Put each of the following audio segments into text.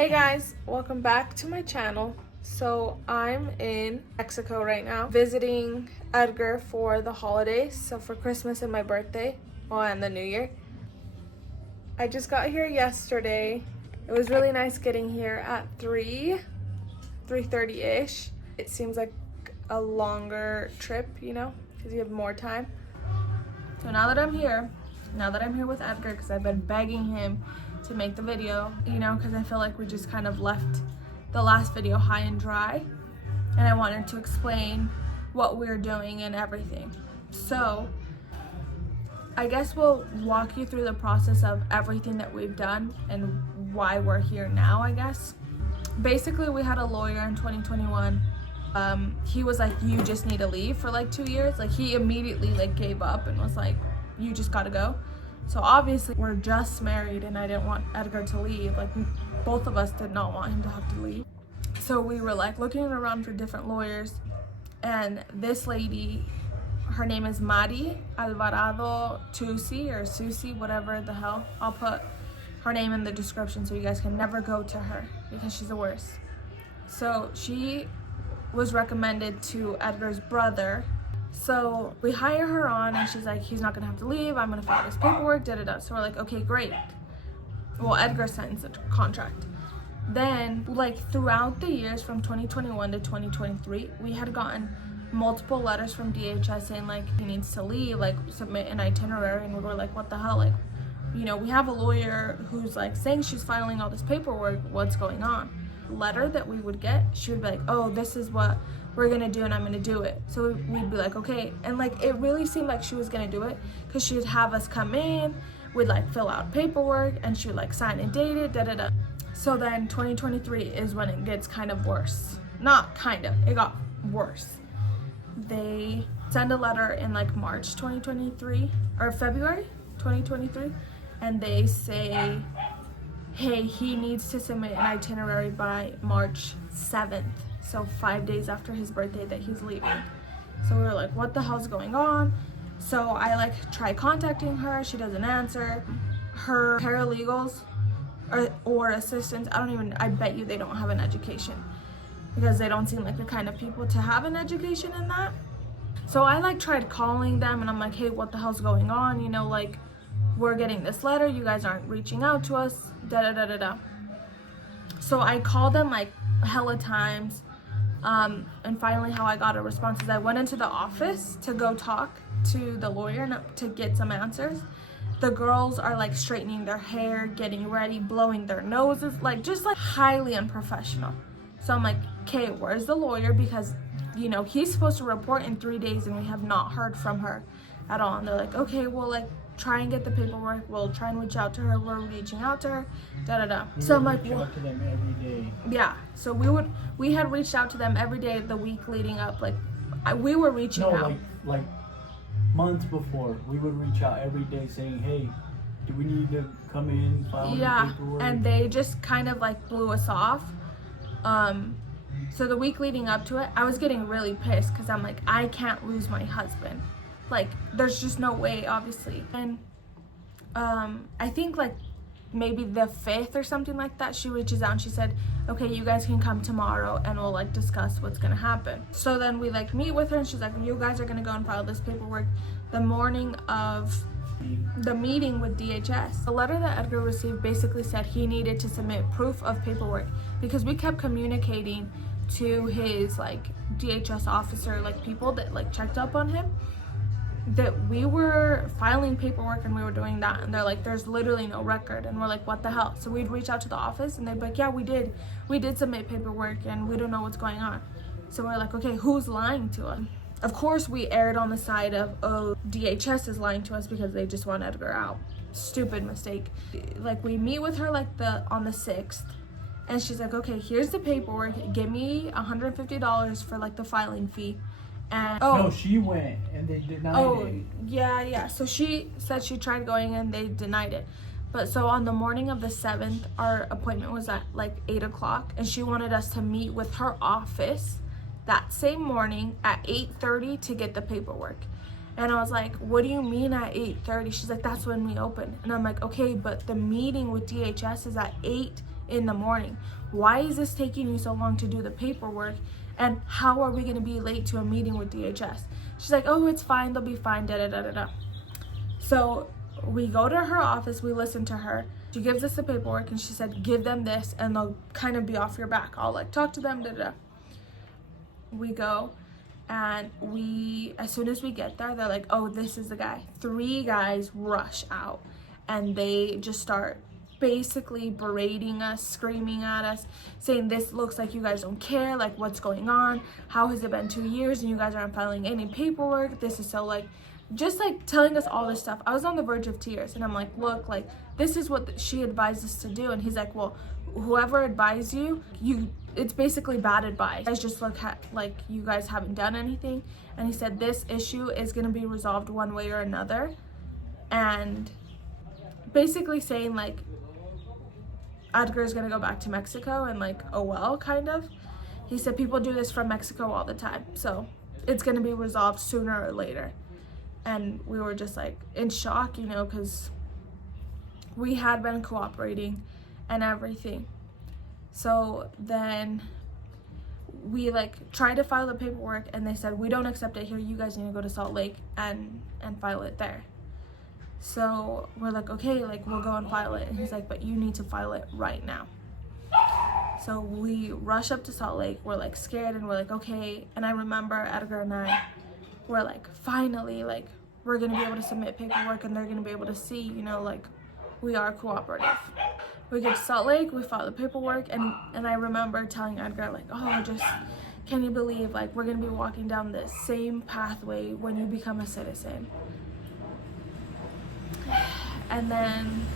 Hey guys, welcome back to my channel. So I'm in Mexico right now visiting Edgar for the holidays, so for Christmas and my birthday, and the New Year. I just got here yesterday. It was really nice getting here at 3:30ish. It seems like a longer trip, you know, because you have more time. So now that I'm here with Edgar, because I've been begging him to make the video, you know, because I feel like we just kind of left the last video high and dry, and I wanted to explain what we're doing and everything. So I guess we'll walk you through the process of everything that we've done and why we're here now, I guess. Basically, we had a lawyer in 2021. He was like, you just need to leave for like 2 years. Like, he immediately like gave up and was like, you just gotta go. So obviously we're just married and I didn't want Edgar to leave. Like, both of us did not want him to have to leave. So we were like looking around for different lawyers, and this lady, her name is MARI Alvarado TSOSIE or Susie, whatever the hell. I'll put her name in the description so you guys can never go to her because she's the worst. So she was recommended to Edgar's brother. So we hire her on and she's like, he's not gonna have to leave, I'm gonna fill out his paperwork, da-da-da. So we're like, okay, great. Well, Edgar signs the contract. Then, like, throughout the years from 2021 to 2023, we had gotten multiple letters from DHS saying like he needs to leave, like submit an itinerary, and we were like, what the hell? Like, you know, we have a lawyer who's like saying she's filing all this paperwork, what's going on? Letter that we would get, she would be like, oh, this is what we're gonna do and I'm gonna do it. So we'd be like, okay. And like, it really seemed like she was gonna do it because she'd have us come in, we'd like fill out paperwork, and she would like sign and date it, da-da-da. So then 2023 is when it gets kind of worse. Not kind of, it got worse. They send a letter in like March 2023 or February 2023, and they say, hey, he needs to submit an itinerary by March 7th. So 5 days after his birthday that he's leaving. So we were like, what the hell's going on? So I like try contacting her, she doesn't answer. Her paralegals or assistants, I bet you they don't have an education, because they don't seem like the kind of people to have an education in that. So I like tried calling them and I'm like, hey, what the hell's going on? You know, like, we're getting this letter, you guys aren't reaching out to us, da-da-da-da-da. So I called them like hella times. And finally how I got a response is I went into the office to go talk to the lawyer to get some answers. The girls are like straightening their hair, getting ready, blowing their noses, like just like highly unprofessional. So I'm like, okay, where's the lawyer? Because, you know, he's supposed to report in 3 days and we have not heard from her at all. And they're like, okay, well, like, try and get the paperwork, we'll try and reach out to her, we're reaching out to her, da-da-da. So I'm like, reach out to them every day. Yeah, so we had reached out to them every day the week leading up. Like, we were reaching out. like months before, we would reach out every day saying, hey, do we need to come in, file the paperwork? And they just kind of like blew us off. So the week leading up to it, I was getting really pissed because I'm like, I can't lose my husband. Like, there's just no way, obviously. And I think like maybe the 5th or something like that, she reaches out and she said, okay, you guys can come tomorrow and we'll like discuss what's gonna happen. So then we like meet with her and she's like, you guys are gonna go and file this paperwork the morning of the meeting with DHS. The letter that Edgar received basically said he needed to submit proof of paperwork because we kept communicating to his like DHS officer, like people that like checked up on him, that we were filing paperwork and we were doing that, and they're like, there's literally no record. And we're like, what the hell? So we'd reach out to the office and they'd be like, yeah, we did submit paperwork and we don't know what's going on. So we're like, okay, who's lying to us? Of course we erred on the side of, oh, DHS is lying to us because they just want Edgar out. Stupid mistake. Like, we meet with her like on the 6th, and she's like, okay, here's the paperwork, give me $150 for like the filing fee. And no, she went and they denied it. Yeah. So she said she tried going and they denied it. But so on the morning of the 7th, our appointment was at like 8 o'clock, and she wanted us to meet with her office that same morning at 8:30 to get the paperwork. And I was like, what do you mean at 8:30? She's like, that's when we open. And I'm like, okay, but the meeting with DHS is at 8 in the morning. Why is this taking you so long to do the paperwork? And how are we going to be late to a meeting with DHS? She's like, oh, it's fine. They'll be fine. Da da da da da. So we go to her office. We listen to her. She gives us the paperwork and she said, give them this and they'll kind of be off your back. I'll like talk to them. Da da da. We go and as soon as we get there, they're like, oh, this is the guy. 3 guys rush out and they just start basically berating us, screaming at us, saying this looks like you guys don't care, like what's going on, how has it been 2 years and you guys aren't filing any paperwork, this is so like, just like telling us all this stuff. I was on the verge of tears and I'm like, look, like this is what she advised us to do. And he's like, well, whoever advised you, it's basically bad advice. You guys just look like you guys haven't done anything. And he said this issue is going to be resolved one way or another, and basically saying like Edgar's gonna go back to Mexico and like, oh well, kind of. He said people do this from Mexico all the time, so it's gonna be resolved sooner or later. And we were just like in shock, you know, because we had been cooperating and everything. So then we like tried to file the paperwork and they said, we don't accept it here, you guys need to go to Salt Lake and file it there. So we're like, okay, like we'll go and file it. And he's like, but you need to file it right now. So we rush up to Salt Lake. We're like scared and we're like, okay. And I remember Edgar and I were like, finally, like we're going to be able to submit paperwork and they're going to be able to see, you know, like we are cooperative. We get to Salt Lake, we file the paperwork. And I remember telling Edgar like, oh, just can you believe like we're going to be walking down this same pathway when you become a citizen. And then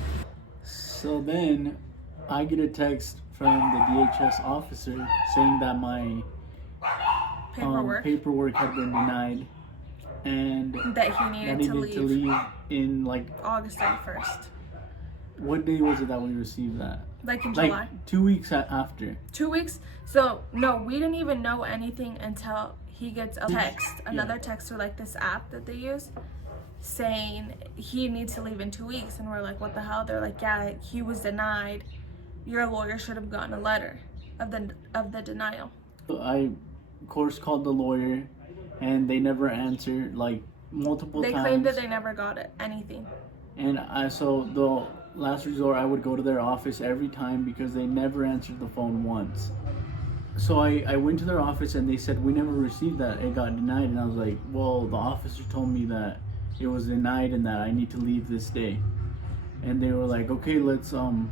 so then I get a text from the DHS officer saying that my paperwork had been denied and that he needed to leave in like August 31st. What day was it that we received that? Like in July. Like 2 weeks after. 2 weeks? So no, we didn't even know anything until he gets a text, another text through like this app that they use, saying he needs to leave in 2 weeks. And we're like, what the hell? They're like, yeah, he was denied. Your lawyer should have gotten a letter of the denial. So I of course called the lawyer and they never answered, like multiple times. They claimed that they never got anything. And so the last resort, I would go to their office every time because they never answered the phone once. So I went to their office and they said, we never received that, it got denied. And I was like, well, the officer told me that it was denied and that I need to leave this day. And they were like, okay, let's plan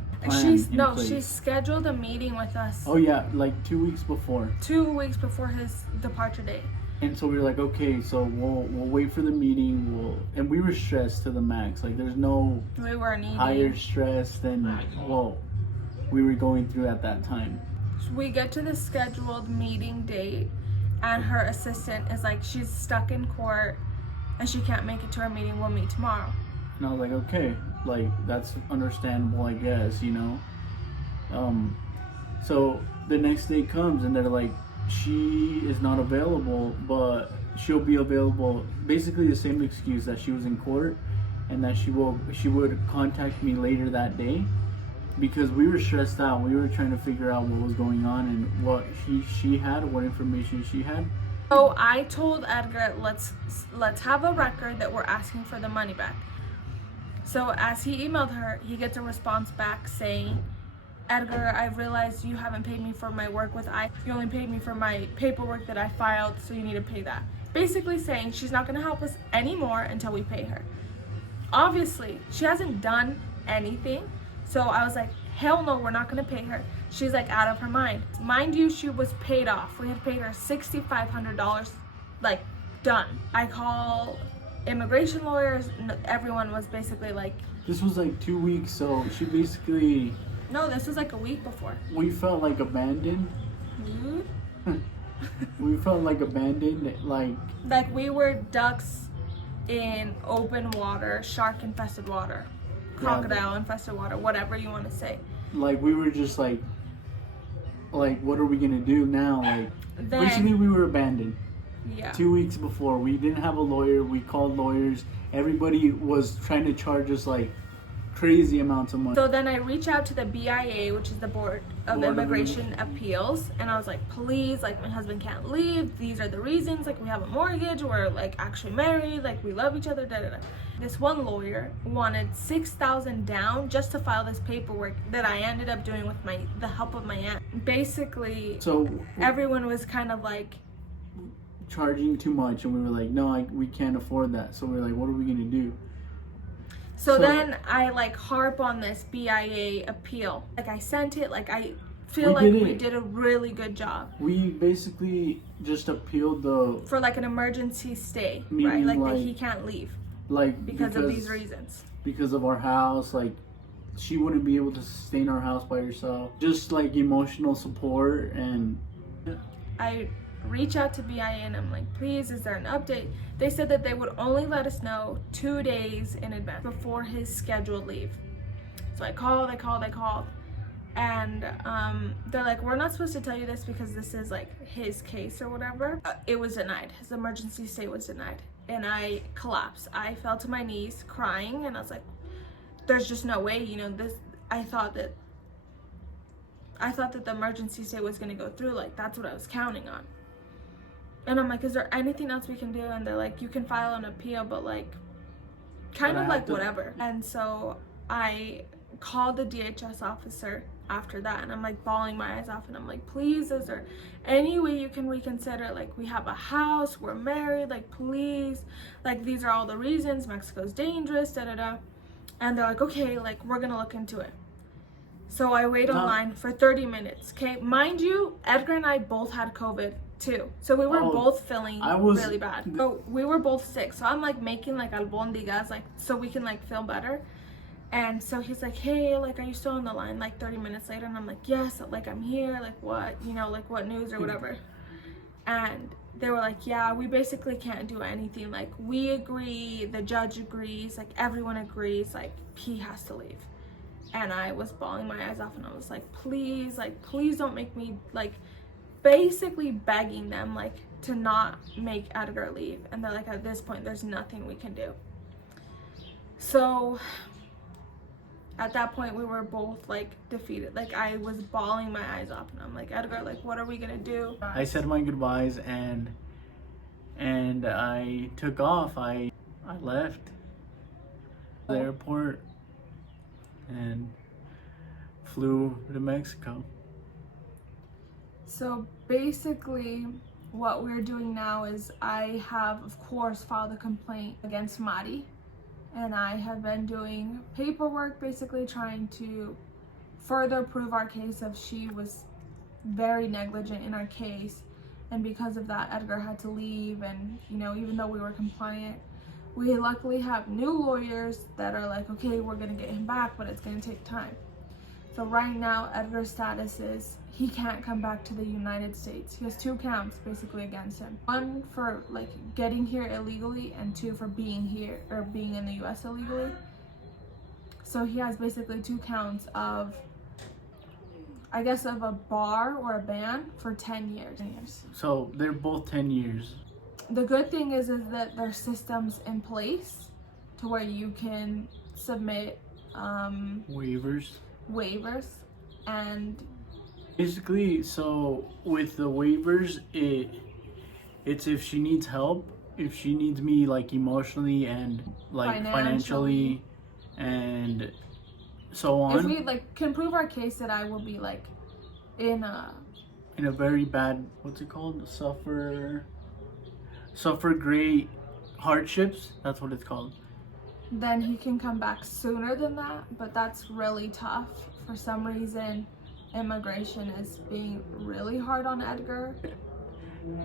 she scheduled a meeting with us. Oh yeah, like 2 weeks before. 2 weeks before his departure date. And so we were like, okay, so we'll wait for the meeting. And we were stressed to the max. Like there's no higher stress than we were going through at that time. We get to the scheduled meeting date and her assistant is like, she's stuck in court and she can't make it to our meeting, we'll meet tomorrow. And I was like, okay, like that's understandable, I guess, you know. So the next day comes and they're like, she is not available, but she'll be available. Basically the same excuse that she was in court and that she would contact me later that day, because we were stressed out. We were trying to figure out what was going on and what she had, what information she had. So I told Edgar, let's have a record that we're asking for the money back. So as he emailed her, he gets a response back saying, Edgar, I realized you haven't paid me for my work with ICE. You only paid me for my paperwork that I filed, so you need to pay that. Basically saying she's not going to help us anymore until we pay her. Obviously, she hasn't done anything. So I was like, hell no, we're not going to pay her. She's like out of her mind. Mind you, she was paid off. We had paid her $6,500, like done. I call immigration lawyers. Everyone was basically like... This was like 2 weeks, so she basically... No, this was like a week before. We felt like abandoned. Mm-hmm. We felt like abandoned, like we were ducks in open water, shark infested water, crocodile infested water, whatever you want to say. Like we were just like what are we gonna do now? Like basically we were abandoned. Yeah. 2 weeks before, we didn't have a lawyer. We called lawyers. Everybody was trying to charge us like crazy amounts of money. So then I reach out to the BIA, which is the Board of Immigration Appeals, and I was like, please, like, my husband can't leave. These are the reasons. Like, we have a mortgage. We're like actually married. Like, we love each other. Da da da. This one lawyer wanted $6,000 down just to file this paperwork that I ended up doing with the help of my aunt. Basically, so everyone was kind of like charging too much, and we were like, no, we can't afford that. So we were like, what are we gonna do? So then I like harp on this BIA appeal. Like, I sent it. Like, I feel like we did a really good job. We basically just appealed for like an emergency stay, meaning, right? Like that he can't leave. Like because of these reasons. Because of our house, like she wouldn't be able to sustain our house by herself. Just like emotional support. And I reach out to BIA and I'm like, please, is there an update? They said that they would only let us know 2 days in advance before his scheduled leave. So I called, and they're like, we're not supposed to tell you this because this is like his case or whatever. It was denied. His emergency stay was denied, and I collapsed. I fell to my knees crying, and I was like, there's just no way, you know, this. I thought that the emergency stay was going to go through. Like, that's what I was counting on. And I'm like, is there anything else we can do? And they're like, you can file an appeal, but like, kind of like whatever. And so I called the DHS officer after that, and I'm like bawling my eyes off, and I'm like, please, is there any way you can reconsider? Like, we have a house, we're married, like, please, like, these are all the reasons. Mexico's dangerous, da da da. And they're like, okay, like, we're gonna look into it. So I wait online for 30 minutes. Okay, mind you, Edgar and I both had COVID too, so we were both feeling really bad. So we were both sick. So I'm like making like albondigas, like, so we can like feel better. And so he's like, hey, like, are you still on the line? Like 30 minutes later, and I'm like, yes, like, I'm here. Like, what, you know, like, what news or whatever. And they were like, yeah, we basically can't do anything. Like, we agree, the judge agrees, like, everyone agrees, like, he has to leave. And I was bawling my eyes off, and I was like, please don't make me, like, basically begging them, like, to not make Edgar leave. And they're like, at this point, there's nothing we can do. So at that point, we were both like defeated. Like, I was bawling my eyes off, and I'm like, Edgar, like, what are we gonna do? I said my goodbyes, and I took off. I left the airport and flew to Mexico. So basically, what we're doing now is I have, of course, filed a complaint against MARI, and I have been doing paperwork, basically trying to further prove our case of she was very negligent in our case, and because of that, Edgar had to leave. And, you know, even though we were compliant, we luckily have new lawyers that are like, okay, we're gonna get him back, but it's gonna take time. So right now, Edgar's status is he can't come back to the United States. He has 2 counts basically against him. 1 for like getting here illegally, and 2 for being here or being in the US illegally. So he has basically 2 counts of, I guess, of a bar or a ban for 10 years. So they're both 10 years. The good thing is that there's systems in place to where you can submit waivers, and basically, so with the waivers, it's if she needs help, if she needs me like emotionally and like financially and so on. If we like can prove our case, that I will be like in a very bad, what's it called, suffer great hardships, that's what it's called, then he can come back sooner than that. But that's really tough. For some reason, immigration is being really hard on Edgar.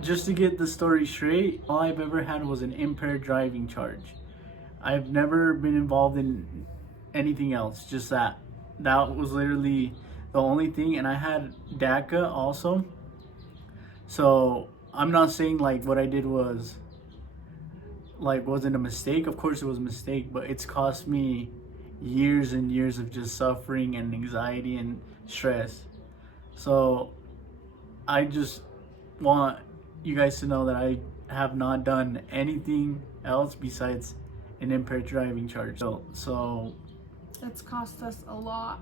Just to get the story straight, all I've ever had was an impaired driving charge. I've never been involved in anything else, just that was literally the only thing. And I had DACA also, so I'm not saying like what I did was like wasn't a mistake. Of course it was a mistake, but it's cost me years and years of just suffering and anxiety and stress. So I just want you guys to know that I have not done anything else besides an impaired driving charge. So It's cost us a lot.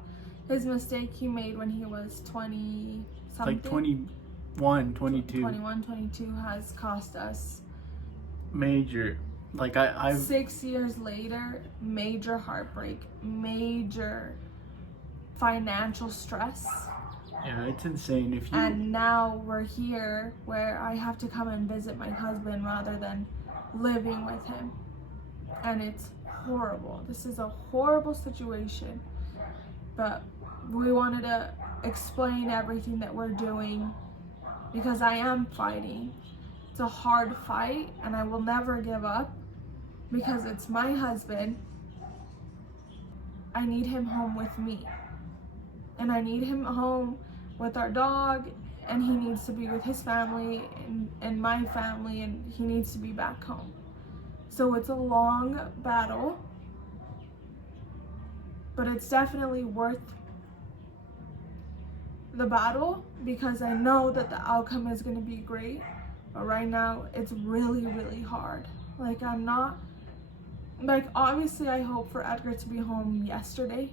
His mistake he made when he was 20 something. Like 21, 22. 21, 22 has cost us major. Like I've 6 years later, major heartbreak, major financial stress. Yeah, it's insane. If you And now we're here where I have to come and visit my husband rather than living with him. And it's horrible. This is a horrible situation. But we wanted to explain everything that we're doing because I am fighting. It's a hard fight and I will never give up because it's my husband. I need him home with me. And I need him home with our dog, and he needs to be with his family and my family, and he needs to be back home. So it's a long battle, but it's definitely worth the battle because I know that the outcome is going to be great. But right now it's really, really hard. Like obviously I hope for Edgar to be home yesterday,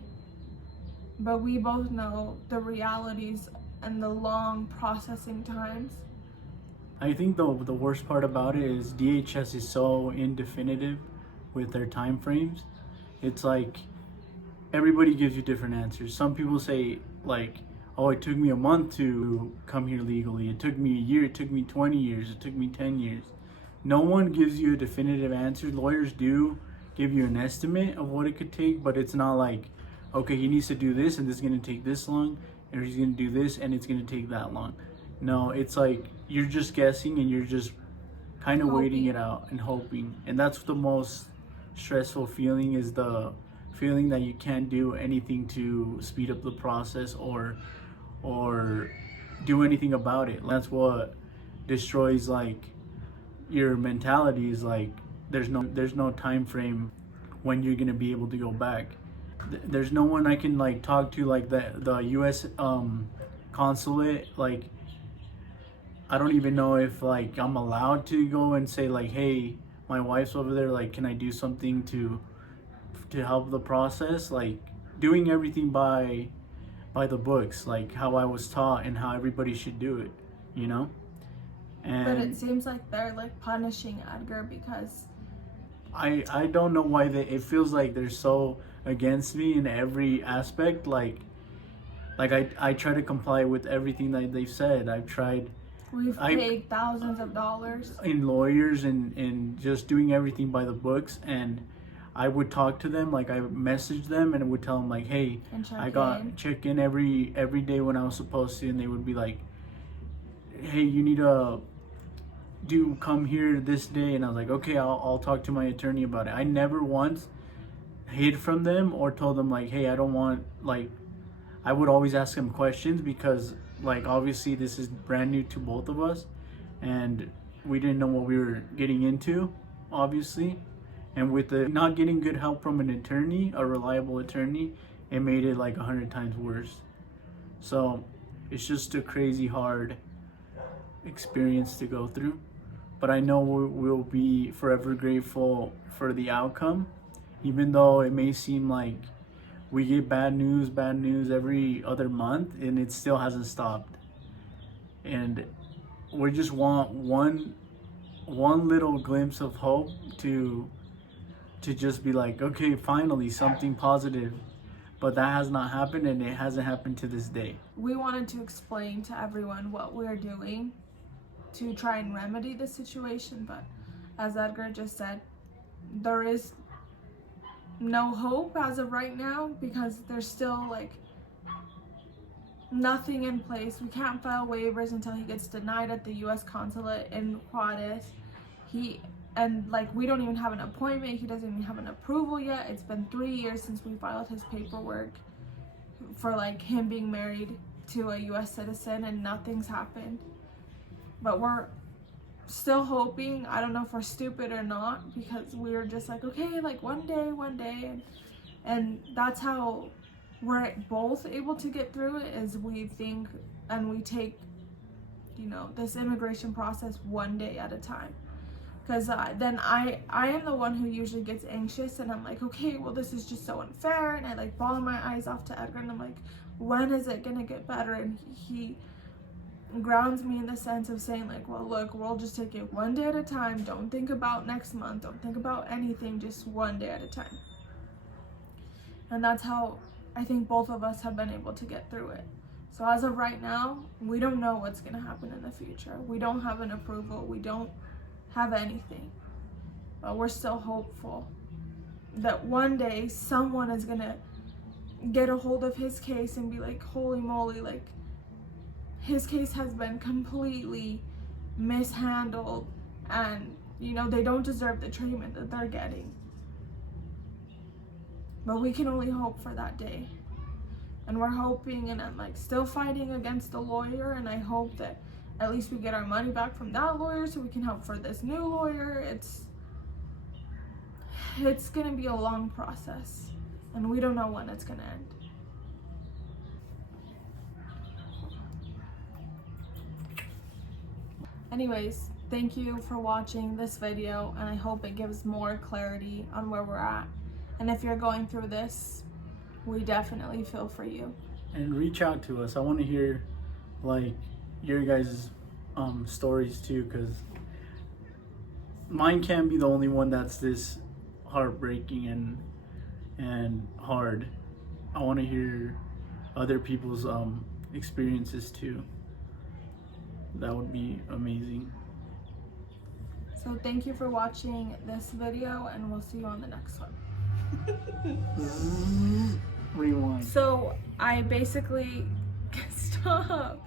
but we both know the realities and the long processing times. I think the worst part about it is DHS is so indefinitive with their time frames. It's like everybody gives you different answers. Some people say like, oh, it took me a month to come here legally. It took me a year. It took me 20 years. It took me 10 years. No one gives you a definitive answer. Lawyers do give you an estimate of what it could take, but it's not like, okay, he needs to do this and this is going to take this long, or he's going to do this and it's going to take that long. No, it's like you're just guessing and you're just kind of waiting it out and hoping. And that's the most stressful feeling, is the feeling that you can't do anything to speed up the process or do anything about it. That's what destroys like your mentality, is like there's no time frame when you're going to be able to go back. There's no one I can like talk to, like the US consulate. Like I don't even know if like I'm allowed to go and say like, hey, my wife's over there, like can I do something to help the process? Like doing everything by the books, like how I was taught and how everybody should do it, you know? And but it seems like they're like punishing Edgar because I don't know why it feels like they're so against me in every aspect. Like I try to comply with everything that they've said. We've paid thousands of dollars in lawyers and just doing everything by the books. And I would talk to them, like I messaged them and would tell them like, hey, I got check in every day when I was supposed to, and they would be like, hey, you need to come here this day, and I was like, okay, I'll talk to my attorney about it. I never once hid from them or told them like, hey, I don't want, like I would always ask them questions because like obviously this is brand new to both of us and we didn't know what we were getting into, obviously. And with the not getting good help from an attorney, a reliable attorney, it made it like 100 times worse. So it's just a crazy hard experience to go through. But I know we'll be forever grateful for the outcome, even though it may seem like we get bad news every other month and it still hasn't stopped. And we just want one little glimpse of hope to just be like, okay, finally something positive. But that has not happened, and it hasn't happened to this day. We wanted to explain to everyone what we're doing to try and remedy the situation, but as Edgar just said, there is no hope as of right now because there's still like nothing in place. We can't file waivers until he gets denied at the US Consulate in Juarez. And like we don't even have an appointment. He doesn't even have an approval yet. It's been 3 years since we filed his paperwork for like him being married to a US citizen, and nothing's happened. But we're still hoping. I don't know if we're stupid or not, because we're just like, okay, like one day, and that's how we're both able to get through it, is we think and we take, you know, this immigration process one day at a time. because then I am the one who usually gets anxious, and I'm like, okay, well, this is just so unfair, and I like bawl my eyes off to Edgar, and I'm like, when is it gonna get better? And he grounds me in the sense of saying like, well, look, we'll just take it one day at a time. Don't think about next month, don't think about anything, just one day at a time. And that's how I think both of us have been able to get through it. So as of right now, we don't know what's gonna happen in the future. We don't have an approval, we don't have anything, but we're still hopeful that one day someone is gonna get a hold of his case and be like, holy moly, like, his case has been completely mishandled, and you know, they don't deserve the treatment that they're getting. But we can only hope for that day, and we're hoping, and I'm like still fighting against the lawyer, and I hope that at least we get our money back from that lawyer so we can help for this new lawyer. It's gonna be a long process, and we don't know when it's gonna end. Anyways, thank you for watching this video, and I hope it gives more clarity on where we're at. And if you're going through this, we definitely feel for you. And reach out to us. I want to hear like your guys' stories too, because mine can't be the only one that's this heartbreaking and hard. I want to hear other people's experiences too. That would be amazing. So thank you for watching this video, and we'll see you on the next one. Rewind. So I basically stop.